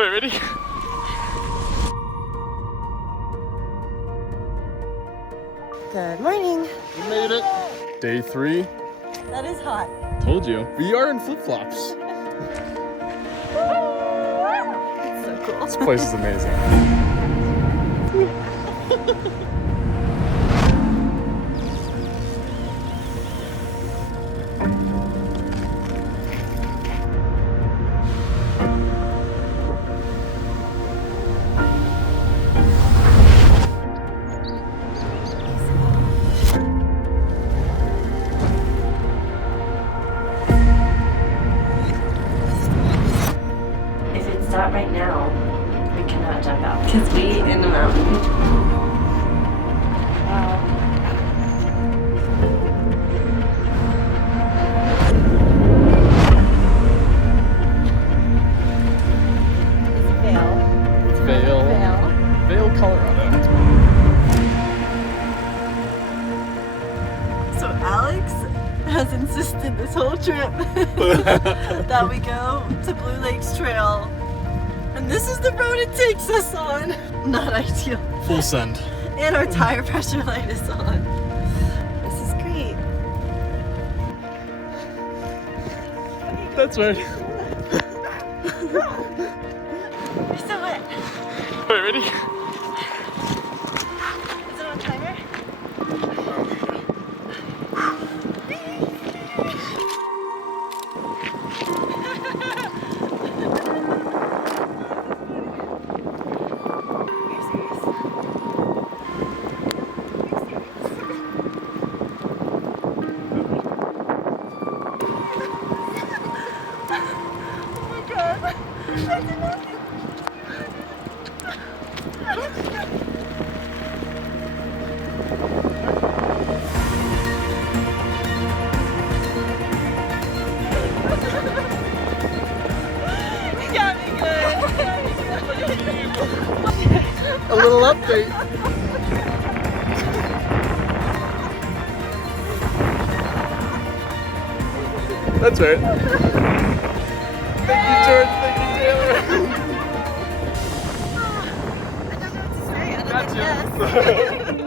Wait, ready? Good morning. We made it. Day 3. That is hot. Told you. We are in flip-flops. So cool. This place is amazing. If it's not right now, we cannot jump out because we in the mountain. Wow. It's Vail. Vail, Colorado. So Alex has insisted this whole trip that we go to Blue Lakes Trail. And this is the road it takes us on. Not ideal. Full send. And our tire pressure light is on. This is great. That's right. You're so wet. Wait, ready? Is it on timer? A little update. That's right. Thank you, George. Thank you, Taylor. I don't know what to say. I don't know.